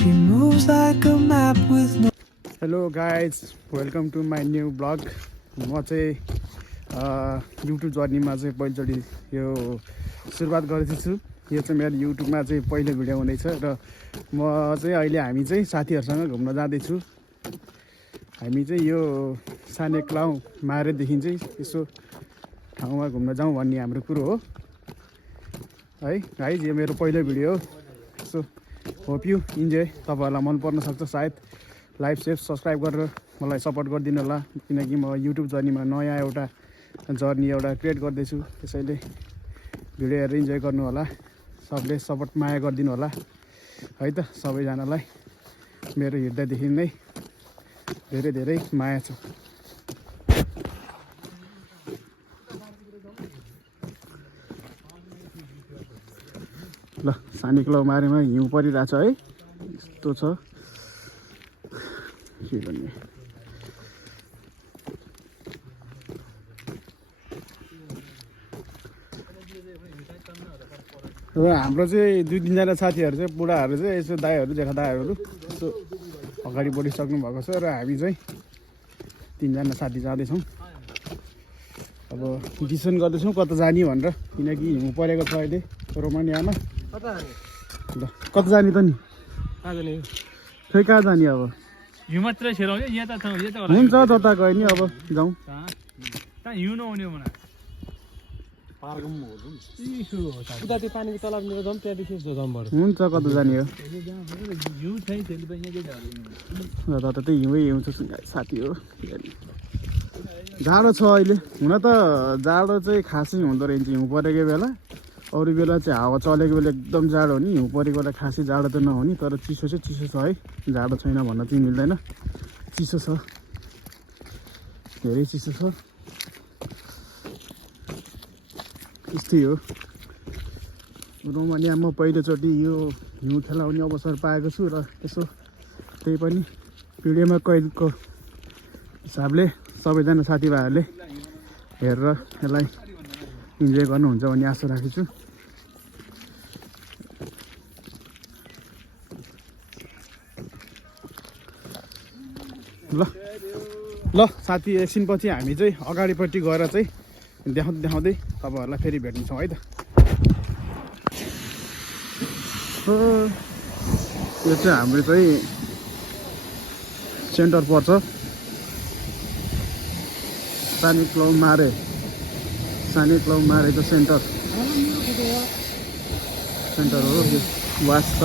She moves like a map with no. Hello guys welcome to my new blog. म चाहिँ YouTube जर्नीमा चाहिँ पहिलोचोटि यो सुरुवात गर्दैछु। यो चाहिँ मेरो युट्युबमा चाहिँ पहिलो भिडियो हुँदैछ र म चाहिँ अहिले हामी चाहिँ साथीहरूसँग घुम्न जाँदैछु। हामी चाहिँ यो सानेक्लाउ मारेदेखि चाहिँ यसो ठाउँमा घुम्न जाउँ भन्ने हाम्रो कुरो हो है गाइज। यो मेरो पहिलो भिडियो हो। So hope you enjoy. तपाईँहरूलाई मन पर्न सक्छ सायद। लाइक सेयर सब्सक्राइब गरेर मलाई सपोर्ट गरिदिनु होला, किनकि म युट्युब जर्नीमा नयाँ एउटा जर्नी एउटा क्रिएट गर्दैछु। त्यसैले भिडियो हेरेर इन्जोय गर्नु होला, सबले सपोर्ट माया गरिदिनु होला है त। सबैजनालाई मेरो हृदयदेखि नै धेरै धेरै माया छ। ल सानेक्लाउ मारेमा हिउँ परिरहेछ है, यस्तो छ के भन्ने। र हाम्रो चाहिँ 2-3 जना साथीहरू चाहिँ बुढाहरू चाहिँ यसो दाइहरू जेठा दाइहरू यसो अगाडि बढिसक्नु भएको छ र हामी चाहिँ 3 जना साथी जाँदैछौँ। अब डिसिसन गर्दैछौँ कता जाने भनेर, किनकि हिउँ परेको छ अहिले रोमानियामा। ल कता जाने त नि? खै कहाँ जाने अब? हिउँ मात्रै छेराउँछ यहाँ त हुन्छ तता गयो नि अब जाउँ। हिउँ नहुने हो मलाई उता त्यो पानीको तलाबनिर जाउँ, त्यहाँदेखि जाउँ बरु। हुन्छ कता जाने हो? हिउँ छैन त्यसले पनि यहाँकै र झर्दैन। तता चाहिँ हिउँ हिउँ छ साथी हो। जाडो छ अहिले। हुन त जाडो चाहिँ खासै हुँदो रहेछ हिउँ परेको बेला। अरू बेला चाहिँ हावा चलेको बेला एकदम जाडो हो नि, हिउँ परेको बेला खासै जाडो त नहुने। तर चिसो चाहिँ चिसो छ है, जाडो छैन भन्न चाहिँ मिल्दैन, चिसो छ, धेरै चिसो छ। यस्तै हो। रोमानियामा पहिलोचोटि यो हिउँ खेलाउने अवसर पाएको छु र यसो त्यही पनि भिडियोमा कैदको हिसाबले सबैजना साथीभाइहरूले हेरेर यसलाई इन्जोय गर्नुहुन्छ भन्ने आशा राखेछु। ल ल साथी, एकछिनपछि हामी चाहिँ अगाडिपट्टि गएर चाहिँ देखाउँदै तपाईँहरूलाई फेरि भेट्नेछौँ है त। यो चाहिँ हाम्रो चाहिँ सेन्टर पर्छ, सानेक्लाउ मारे चाहिँ सेन्टर हो। यो वास छ,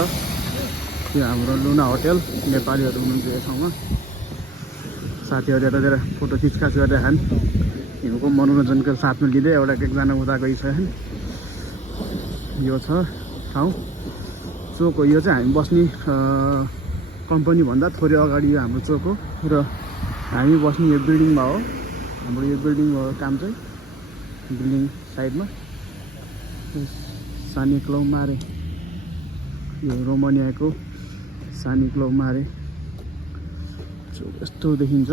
यो हाम्रो लुना होटेल। नेपालीहरू हुनुहुन्छ यो ठाउँमा। साथीहरू यतातिर फोटो खिचखाच गरेर खान्, हिउँको मनोरञ्जनको साथमा लिँदै एउटा एकजना उता गइसकेन्। यो छ ठाउँ चोक हो। यो चाहिँ हामी बस्ने कम्पनीभन्दा थोरै अगाडि यो हाम्रो चोक हो र हामी बस्ने यो बिल्डिङमा हो। हाम्रो यो बिल्डिङ हो काम चाहिँ, बिल्डिङ साइडमा सानेक्लाउ मारे, यो रोमानियाको सानेक्लाउ मारे चोक यस्तो देखिन्छ।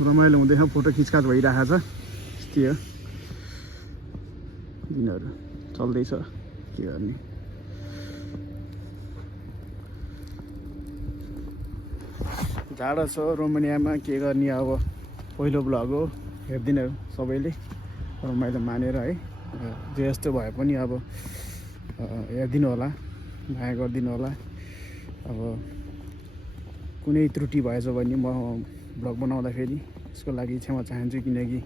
रमाइलो हुँदैछ, फोटो खिचखाच भइरहेको छ। यस्तै हो, दिनहरू चल्दैछ, के गर्ने। जाडो छ रोमानियामा, के गर्ने अब। पहिलो ब्लग हो, हेरिदिनु सबैले रमाइलो मानेर है। जे जस्तो भए पनि अब हेरिदिनु होला, माया गरिदिनु होला। अब कुनै त्रुटि भएछ भने म ब्लग बनाउँदाखेरि यसको लागि क्षमा चाहन्छु, किनकि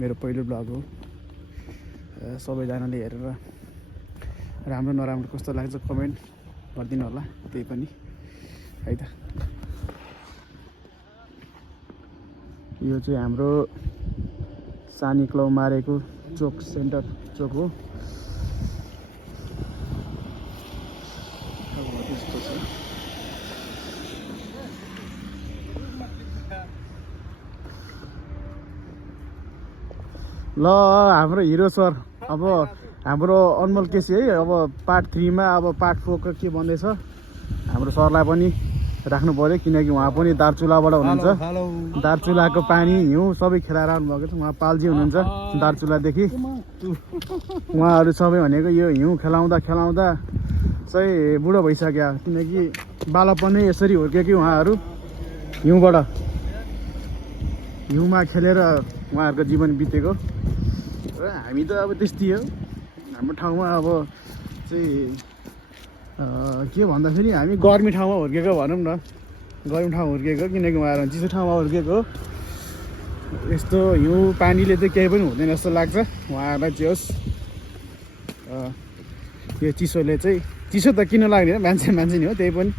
मेरो पहिलो ब्लग हो। सबैजनाले हेरेर राम्रो नराम्रो कस्तो लाग्छ कमेन्ट गरिदिनु होला, त्यही पनि है त। यो चाहिँ हाम्रो सानेक्लाउ मारेको चोक, सेन्टर चोक हो। त्यस्तो छ। ल हाम्रो हिरो सर, अब हाम्रो अनमोल केसी है, अब पार्ट 3 मा अब पार्ट 4 को के भन्दैछ हाम्रो सरलाई पनि राख्नु पर्यो किनकि उहाँ पनि दार्चुलाबाट हुनुहुन्छ दार्चुलाको पानी हिउँ सबै खेलाएर आउनुभएको छ उहाँ पाल्जी हुनुहुन्छ दार्चुलादेखि उहाँहरू सबै भनेको यो हिउँ खेलाउँदा चाहिँ बुढो भइसक्यो किनकि बालपनै यसरी हुर्केकी उहाँहरू हिउँमा खेलेर उहाँहरूको जीवन बितेको र हामी त अब त्यस्तै हो हाम्रो ठाउँमा अब चाहिँ के भन्दाखेरि हामी गर्मी ठाउँमा हुर्केको भनौँ न गर्मी ठाउँमा हुर्केको किनकि उहाँहरू चिसो ठाउँमा हुर्केको यस्तो हिउँ पानीले चाहिँ केही पनि हुँदैन जस्तो लाग्छ उहाँहरूलाई चाहिँ होस् यो चिसोले चाहिँ चिसो त किन लाग्दैन मान्छे नि हो त्यही पनि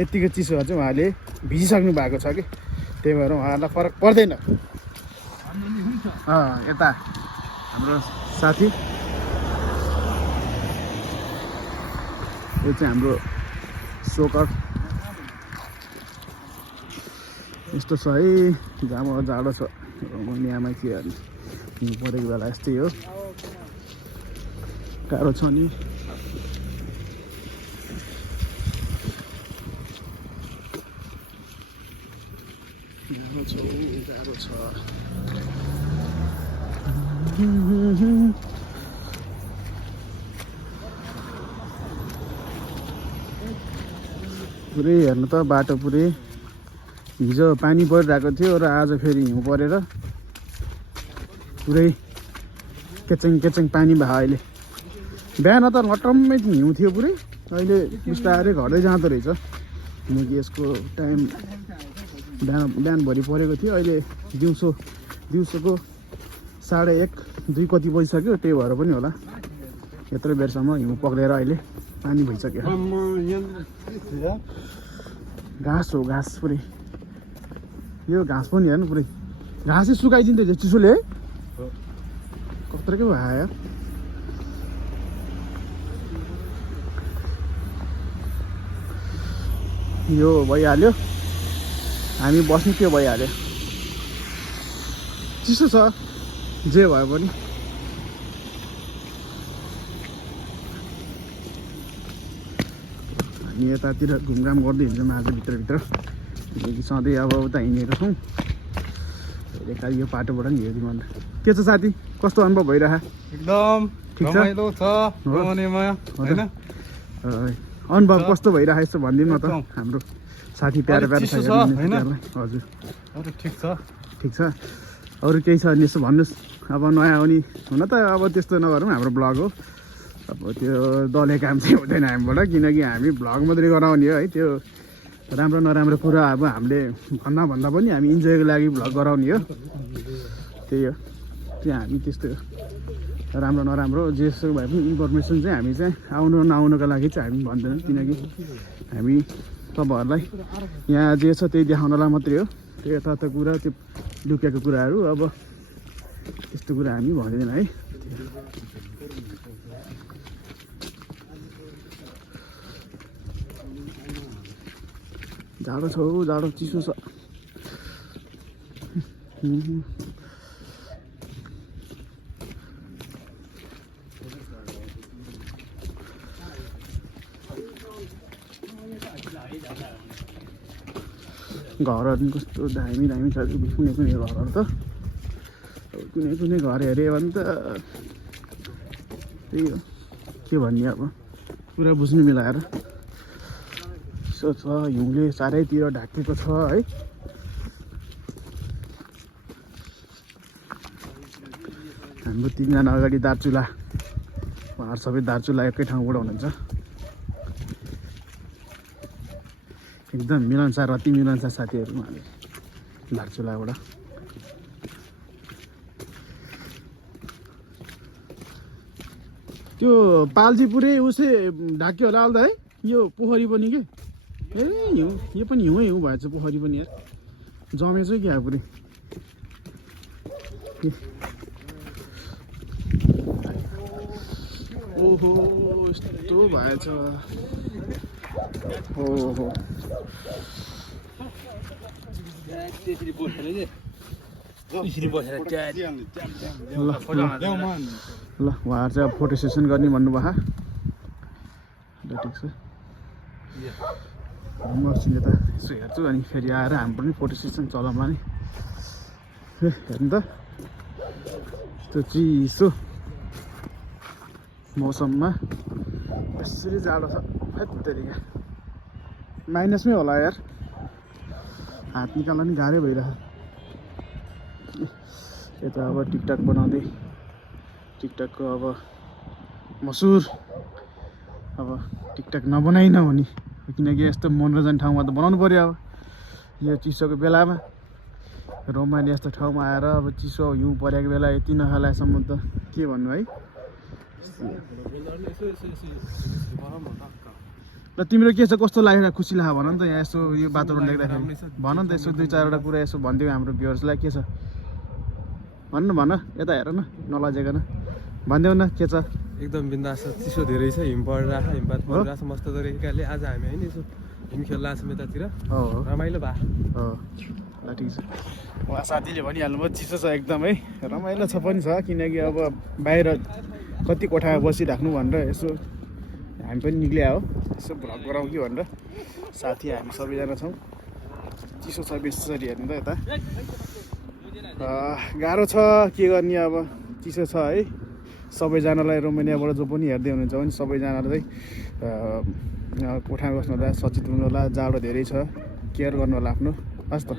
यत्तिको चिसोहरू चाहिँ उहाँले भिजिसक्नु भएको छ कि त्यही भएर उहाँहरूलाई फरक पर्दैन यता हाम्रो साथी यो चाहिँ हाम्रो सोकर यस्तो छ है जाडो जाडो छ यहाँमा के गर्ने हिउँ परेको बेला यस्तै हो गाह्रो छ नि गाह्रो छ पुरै हेर्नु त बाटो पुरै हिजो पानी परिरहेको थियो र आज फेरि हिउँ परेर पुरै केचेङ पानी भयो अहिले बिहान त लटम्मै हिउँ थियो पुरै अहिले बिस्तारै घट्दै जाँदो रहेछ किनकि यसको टाइम बिहानभरि परेको थियो अहिले दिउँसोको 1:30 2 कति बजिसक्यो त्यही भएर पनि होला यत्रो बेरसम्म हिउँ पक्रेर अहिले पानी भइसक्यो घाँस हो घाँस पुरै यो घाँस पनि हेर्नु पुरै घाँसै सुकाइदिन्छ चिसोले है कत्रोकै भयो यो भइहाल्यो हामी बस्नु के भइहाल्यो चिसो छ जे भए पनि हामी यतातिर घुमघाम गर्दै हिँड्छौँ आज भित्रभित्र किनकि सधैँ अब उता हिँडेको छौँ खालि यो पाटोबाट नि हेरिदिउँ अन्त के छ साथी कस्तो अनुभव भइरह एकदम ठिक छ रमाइलो छ हैन अनुभव कस्तो भइरहेको यसो भनिदिउँ न त हाम्रो साथी प्यारो चिसो छ, हैन? हजुर अरू ठिक छ अरू केही छ भने यसो भन्नुहोस् अब नयाँ आउने हुन त अब त्यस्तो नगरौँ हाम्रो ब्लग हो अब त्यो दले काम चाहिँ हुँदैन हामीबाट किनकि हामी ब्लग मात्रै गराउने हो है त्यो राम्रो नराम्रो कुरा अब हामीले भन्दा पनि हामी इन्जोयको लागि भ्लग गराउने हो त्यही हो त्यो हामी त्यस्तो राम्रो नराम्रो जेसो भए पनि इन्फर्मेसन चाहिँ हामी चाहिँ आउनु नआउनुको लागि चाहिँ हामी भन्दैनौँ किनकि हामी तपाईँहरूलाई यहाँ जे छ त्यही देखाउनलाई मात्रै हो त्यो यताउता कुरा त्यो लुकेको कुराहरू अब त्यस्तो कुरा हामी भन्दैन है जाडो छ हो जाडो चिसो छ घरहरू कस्तो दामी छ कुनै घरहरू त कुनै घर हेऱ्यो भने त त्यही हो के भन्ने अब पुरा बुझ्नु मिलाएर यसो छ हिउँले चारैतिर ढाकेको छ है हाम्रो 3 जना अगाडि दार्चुला उहाँहरू सबै दार्चुला एकै ठाउँबाट हुनुहुन्छ एकदम मिलनसार अति मिलनसार साथीहरू उहाँले दार्चुलाबाट त्यो पाल्जी पुरै उसै ढाक्यो होला आल्दा है यो पोखरी पनि के ए हिउँ यो पनि हिउँ भएछ पोखरी पनि यार जमेछ क्या पुरै ओहो यस्तो भएछ हो ल उहाँहरू चाहिँ अब फोटो सेसन गर्ने भन्नुभयो ल ठिक छ म एकछिन यता यसो हेर्छु अनि फेरि आएर हामी पनि फोटो सेसन चलाउँला नि हेर्नु त त्यो चिसो मौसममा यसरी जाडो छ हेत्तेरिका माइनसमै होला यार हात निकाल्न नि गाह्रै भइरहेको यता अब टिकटक बनाउँदै टिकटकको अब मसुर अब टिकटक नबनाइ नहुने किनकि यस्तो मनोरञ्जन ठाउँमा त बनाउनु पर्यो अब यो चिसोको बेलामा रमाइलो यस्तो ठाउँमा आएर अब चिसो हिउँ परेको बेला यति नखालासम्म त के भन्नु है र तिम्रो के छ कस्तो लागेर खुसी लाग्यो भन नि त यहाँ यसो यो वातावरण देख्दाखेरि भन नि त यसो 2-4वटा कुरा यसो भनिदियो हाम्रो भ्युअर्सलाई के छ भन्नु भन यता हेर न नलजेकन भनिदेऊ न के छ एकदम बिन्दास छ चिसो धेरै छ हिम परिरहेको हिमपात परिरहेको छ मस्त तरिकाले आज हामी होइन यसो हिम खेल्न आएको छौँ यतातिर हो रमाइलो भा हो ल ठिक छ उहाँ साथीले भनिहाल्नु भयो चिसो छ एकदमै रमाइलो छ पनि छ किनकि अब बाहिर कति कोठामा बसिराख्नु भनेर यसो हामी पनि निक्लिया हो यसो भ्लग गराउँ कि भनेर साथी हामी सबैजना छौँ चिसो छ बेसरी हेर्नु त यता गाह्रो छ के गर्ने अब चिसो छ है सबैजनालाई रोमानियाबाट जो पनि हेर्दै हुनुहुन्छ भने सबैजनालाई कोठामा बस्नु होला सचेत हुनु होला जाडो धेरै छ केयर गर्नु होला आफ्नो हस् त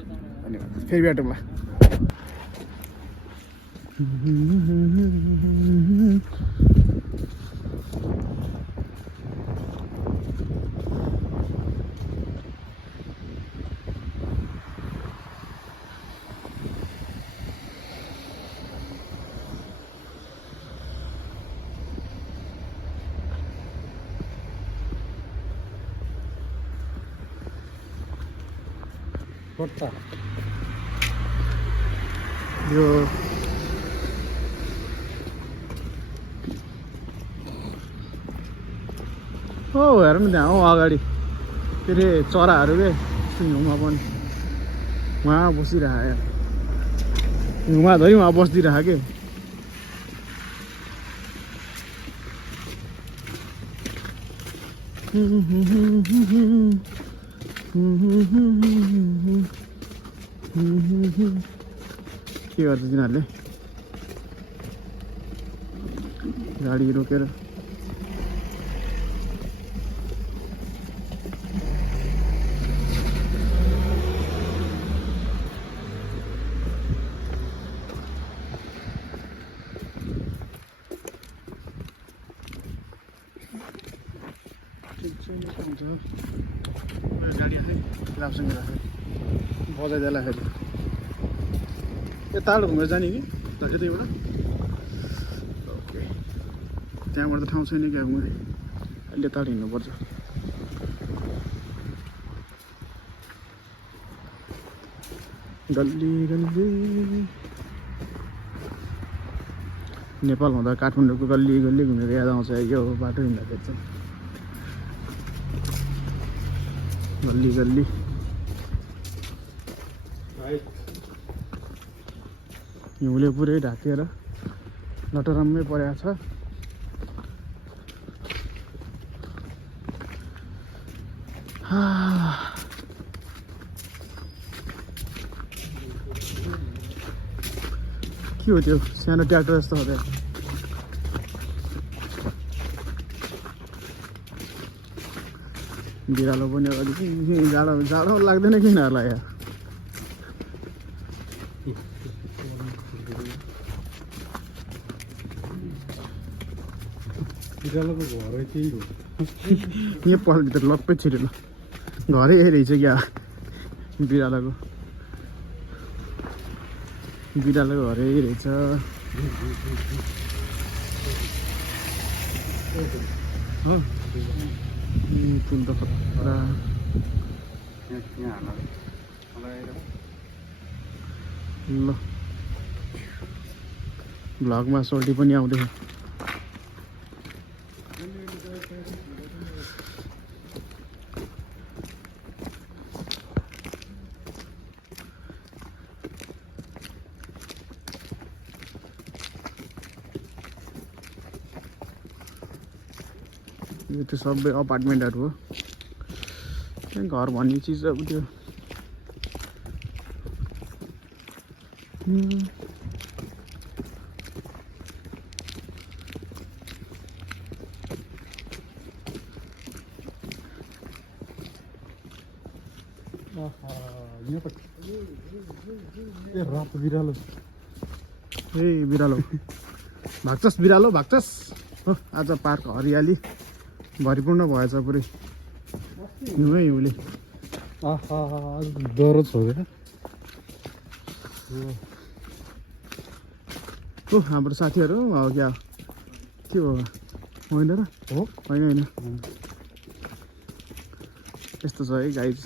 धन्यवाद फेरि भेटौँला यो हो हेर न त्यहाँ हो अगाडि के अरे चराहरू के हिउँमा पनि उहाँ बसिरहेको यार हिउँमा धरि उहाँ बसिदिरहेको के के गर्छ तिनीहरूले गाडी रोकेर गाडी राम्रोसँग राखेँ बजाइदिएला फेरि टाढो घुमेर जाने कि यतैबाट ओके त्यहाँबाट त ठाउँ छैन क्या घुमेर अहिले टाढो हिँड्नुपर्छ गल्ली गल्ली नेपाल हुँदा काठमाडौँको गल्ली गल्ली घुमेर याद आउँछ यो बाटो हिँड्दाखेरि चाहिँ गल्ली गल्ली हिउँले पुरै ढाकेर लटरम्मै परेको छ के हो त्यो सानो ट्र्याक्टर जस्तो हो त्यहाँ बिरालो पनि अलिक जाडो जाडो लाग्दैन किन होला यार बिरालोको घरै त्यही हो यहाँ पलभित्र लप्पै छिरेर घरै यही रहेछ क्या बिरालोको घरै यही रहेछ हो फुल त खतरा ल भ्लगमा सोल्टी पनि आउँदैछ यो त सबै अपार्टमेन्टहरू हो घर भन्ने चिज अब त्यो रातो बिरालो ए बिरालो भाग्छस् बिरालो भाग्छस् हो आज पार्क हरियाली भरिपूर्ण भएछ पुरै हिउँै हिउँले डह्रो छ क्या हो हाम्रो साथीहरू हो क्या के हो होइन र हो होइन होइन यस्तो छ है गाइज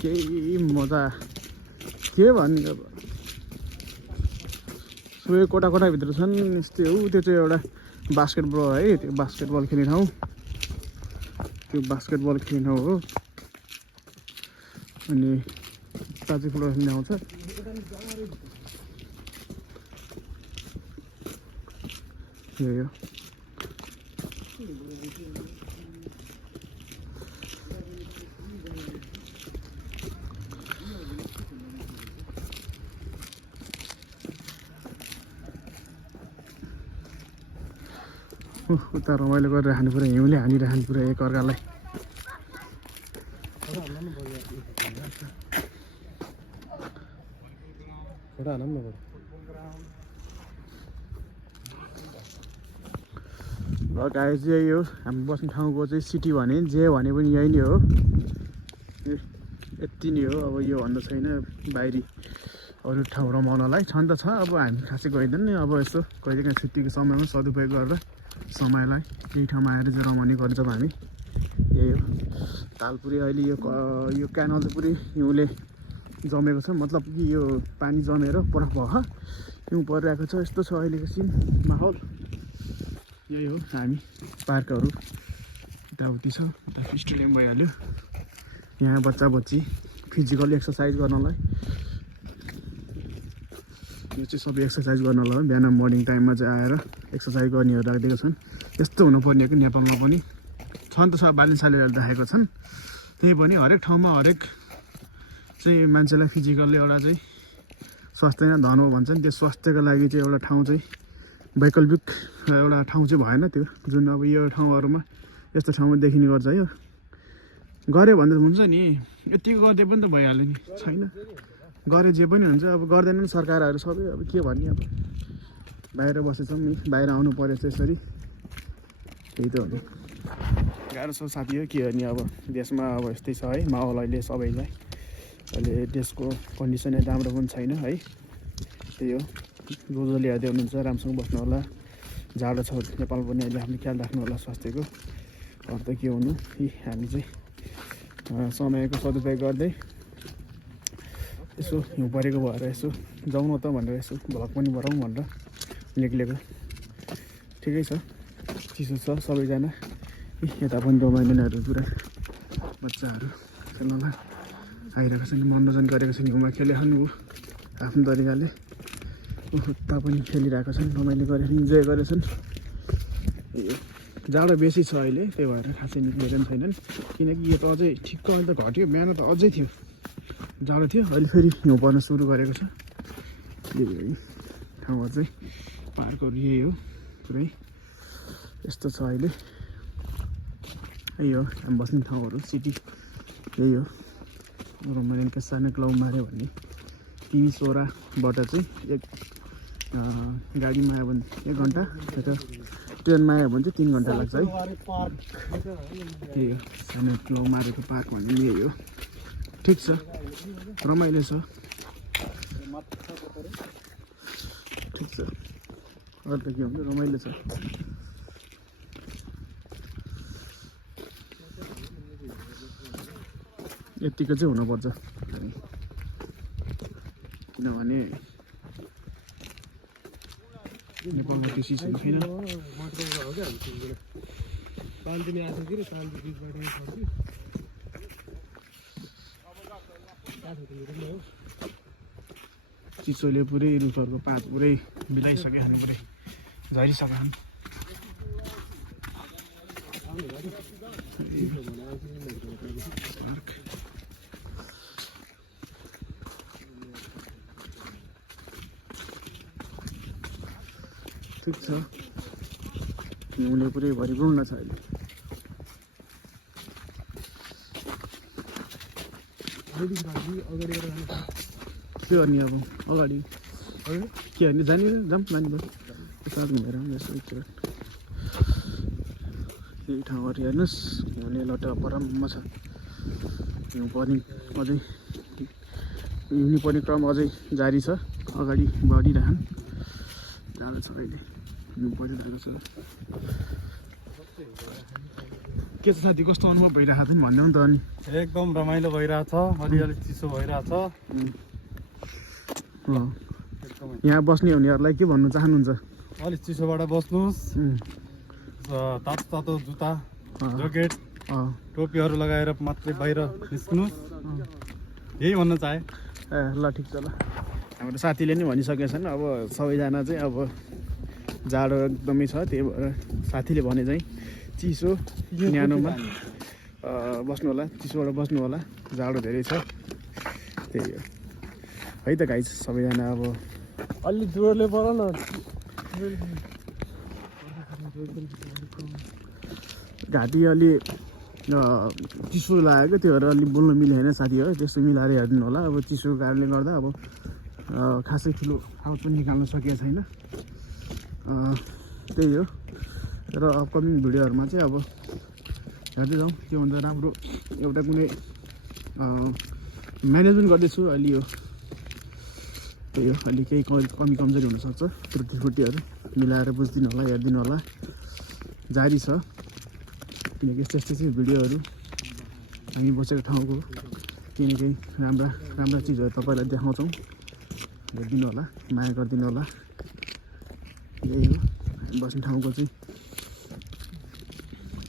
केही मजा के भन्ने अब सबै कोठा कोठाभित्र छन् यस्तै हो त्यो चाहिँ एउटा बास्केटबल है त्यो बास्केटबल खेल्ने ठाउँ त्यो बास्केटबल खेल्ने ठाउँ हो अनि उता चाहिँ फुटबल खेल्ने ठाउँ छ यही हो उता रमाइलो गरेर खानु पुरा हिउँले हानिरहनु पुरा एकअर्कालाई छोटा हाल्नु न ल गाइस यही हो हामी बस्ने ठाउँको चाहिँ सिटी भने जे भने पनि यही नै हो यति नै हो अब यो भन्दा छैन बाहिरी अरू ठाउँ रमाउनलाई छन् त छ अब हामी खासै गइँदैन नि अब यस्तो कहिलेकाहीँ छुट्टीको समयमा सदुपयोग गरेर समयलाई केही ठाउँमा आएर चाहिँ रमाउने गर्छौँ हामी यही हो तालपुरी अहिले यो क्यानल चाहिँ पुरै हिउँले जमेको छ मतलब कि यो पानी जमेर पुरा भयो हिउँ परिरहेको छ यस्तो छ अहिलेको सिन माहौल यही हो हामी पार्कहरू यताउति छ उता स्टेडियम भइहाल्यो यहाँ बच्चा बच्ची फिजिकल एक्सर्साइज गर्नलाई यो चाहिँ सबै एक्सर्साइज गर्नलाई बिहान मर्निङ टाइममा चाहिँ आएर एक्सर्साइज गर्नेहरू राखिदिएको छन् यस्तो हुनुपर्ने कि नेपालमा पनि छन् त छ बालिनसालेहरू राखेको छन् त्यही पनि हरेक ठाउँमा हरेक चाहिँ मान्छेलाई फिजिकल्ली एउटा चाहिँ स्वास्थ्य नै धन हो भन्छन् त्यो स्वास्थ्यको लागि चाहिँ एउटा ठाउँ चाहिँ वैकल्पिक एउटा ठाउँ चाहिँ भएन त्यो जुन अब यो ठाउँहरूमा यस्तो ठाउँमा देखिने गर्छ है गऱ्यो भने त हुन्छ नि यतिको गर्दै पनि त भइहाल्यो नि छैन गरे जे पनि हुन्छ अब गर्दैनन् सरकारहरू सबै अब के भन्ने अब बाहिर बसेछौँ नि बाहिर आउनु परेछ यसरी त्यही त हो नि गाह्रो छ साथी हो के गर्ने अब देशमा अब यस्तै छ है माहौल अहिले सबैलाई अहिले देशको कन्डिसन राम्रो पनि छैन है त्यही हो जसले हेर्दै हुनुहुन्छ राम्रोसँग बस्नु होला जाडो छ नेपाल पनि अहिले हामीले ख्याल राख्नु होला स्वास्थ्यको अरू त के हुनु हामी चाहिँ समयको सदुपयोग गर्दै यसो हिउँ परेको भएर यसो जाउँ न त भनेर यसो भ्लग पनि बनाउँ भनेर निक्लेको ठिकै छ चिसो छ सबैजना यता पनि रमाइलोहरू पुरा बच्चाहरू खेल्नलाई आइरहेको छन् मनोरञ्जन गरेको छन् हिउँमा खेलिहाल्नु हो आफ्नो तरिकाले उता पनि खेलिरहेको छन् रमाइलो गरेर इन्जोय गरेछन् जाडो बेसी छ अहिले त्यही भएर खासै निक्लेको पनि छैनन् किनकि यो त अझै ठिक्क अहिले त घट्यो बिहान त अझै थियो जाडो थियो अहिले फेरि हिउँ पर्न सुरु गरेको छ यही ठाउँमा चाहिँ पार्कहरू यही हो पुरै यस्तो छ अहिले यही हो हामी बस्ने ठाउँहरू सिटी यही हो रमाइलोका सानो क्लब माऱ्यो भने 3 चाहिँ एक गाडीमा आयो भने 1 घन्टा ट्रेनमा आयो भने चाहिँ 3 घन्टा लाग्छ है त्यही हो सानो क्लब मारेको पार्क भन्ने यही हो ठिक छ रमाइलो छ ठिक छ अरू त के हुन्छ रमाइलो छ यतिको चाहिँ हुनुपर्छ किनभने नेपालमा त्यो सिस्टम छैन पाल्दिने आएको कि पाल्दी बिचबाट चिसोले पुरै रुखहरूको पात पुरै मिलाइसक्यो खानु पुरै झरिसक्यो ठिक छ हिउँले पुरै भरिपूर्ण छ अहिले के गर्ने अब अगाडि के गर्ने जाने जाउँ जाने भयो साथ घुमेर यसो एकचोटि यही ठाउँहरू हेर्नुहोस् हिउँले लट्टा परम्म छ हिउँ पर्ने अझै हिउँले पर्ने क्रम अझै जारी छ अगाडि बढिरहन् जाँदैछ अहिले हिउँ परिरहेको छ के छ साथी कस्तो अनुभव भइरहेको छ नि भन्दै नि त अनि एकदम रमाइलो भइरहेछ अलिअलि चिसो भइरहेछ यहाँ बस्ने हुनेहरूलाई के भन्नु चाहनुहुन्छ अलिक चिसोबाट बस्नुहोस् तातो तातो जुत्ता ज्याकेट टोपीहरू लगाएर मात्रै बाहिर निस्किनुहोस् यही भन्न चाहे ए ल ठिक छ ल हाम्रो साथीले नि भनिसकेको छन् अब सबैजना चाहिँ अब जाडो एकदमै छ त्यही भएर साथीले भने चाहिँ चिसो न्यानोमा बस्नु होला चिसोबाट बस्नु होला जाडो धेरै छ त्यही हो है त गाइस सबैजना अब अलि जोडले पर न घाँटी अलि चिसो लाग्यो त्यो भएर अलि बोल्न मिलेन साथीहरू त्यस्तो मिलाएर हेरिदिनु होला अब चिसोको कारणले गर्दा अब खासै ठुलो आवाज पनि निकाल्न सकेको छैन त्यही हो र अपकमिङ भिडियोहरूमा चाहिँ अब हेर्दै जाउँ के भन्दा राम्रो एउटा कुनै म्यानेजमेन्ट गर्दैछु अलि यो त्यही हो अलि केही कमी कमजोरी हुनसक्छ त्रुटिफुटीहरू मिलाएर बुझिदिनु होला हेरिदिनु होला जारी छ किनकि यस्तो यस्तो चाहिँ भिडियोहरू हामी बसेको ठाउँको केही न केही राम्रा चिजहरू तपाईँलाई देखाउँछौँ हेरिदिनु होला माया गरिदिनु होला यही हो हामी बस्ने ठाउँको चाहिँ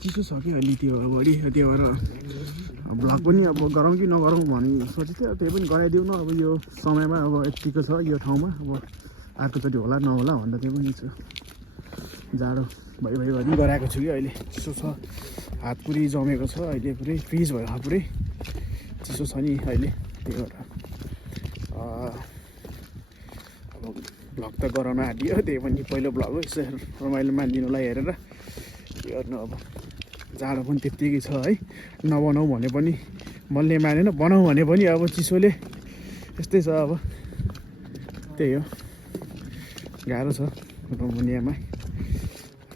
चिसो छ कि अलि त्यो अब अलि त्यो भएर भ्लग पनि अब गरौँ कि नगरौँ भनी सोचेको थियो त्यही पनि गराइदिउँ न अब यो समयमा अब यतिको छ यो ठाउँमा अब अर्कोचोटि होला नहोला भन्दा त्यो पनि छ जाडो भइ भनी गराएको छु कि अहिले चिसो छ हात पुरै जमेको छ अहिले पुरै फ्रिज भयो पुरै चिसो छ नि अहिले त्यही भएर अब भ्लग त गराउन आँटियो त्यही पनि पहिलो भ्लग हो यसो रमाइलो मानिदिनुलाई हेरेर के गर्नु अब जाडो पनि त्यत्तिकै छ है नबनाऊ भने पनि मनले मानेन बनाऊ भने पनि अब चिसोले यस्तै छ अब त्यही हो गाह्रो छ रोमानियामा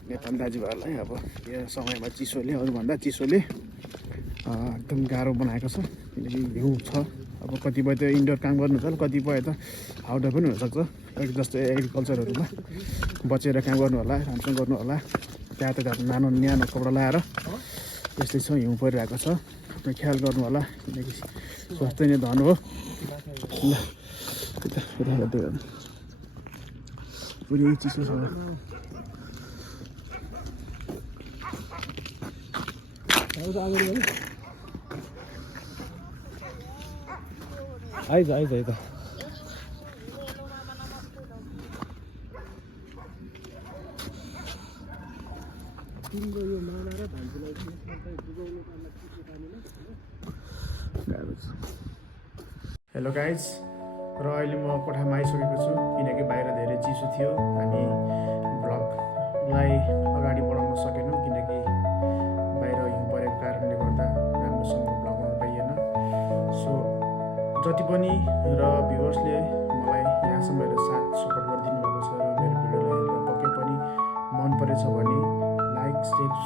नेपाली दाजुभाइहरूलाई अब यो समयमा चिसोले अरूभन्दा चिसोले एकदम गाह्रो बनाएको छ किनकि हिउँ छ अब कतिपय त इन्डोर काम गर्नुहुन्छ कतिपय त आउटडोर पनि हुनसक्छ जस्तै एग्रिकल्चरहरूमा बचेर काम गर्नु होला राम्रोसँग गर्नु होला त्यहाँ त न्यानो कपडा लगाएर त्यस्तै छ हिउँ परिरहेको छ आफ्नो ख्याल गर्नु होला किनकि स्वास्थ्य नै धन हो पुरै चिसो छ आइज हेलो गाइज र अहिले म कोठामा आइसकेको छु किनकि बाहिर धेरै चिसो थियो हामी भ्लगलाई अगाडि बढाउन सकेनौँ किनकि बाहिर हिउँ परेको कारणले गर्दा राम्रोसँग भ्लग गर्नु पाइएन सो जति पनि र भ्युवर्सले मलाई यहाँसम्म मेरो साथ सपोर्ट गरिदिनु भएको छ र मेरो भिडियोलाई हेरेर पक्कै पनि मन परेछ भने लाइक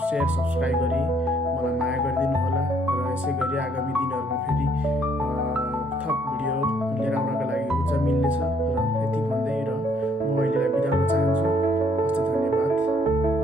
सेयर सब्सक्राइब गरी मलाई माया गरिदिनु होला र यसै गरी आगामी दिनहरूमा फेरि थप भिडियो लिएर आउनका लागि ऊर्जा मिल्नेछ।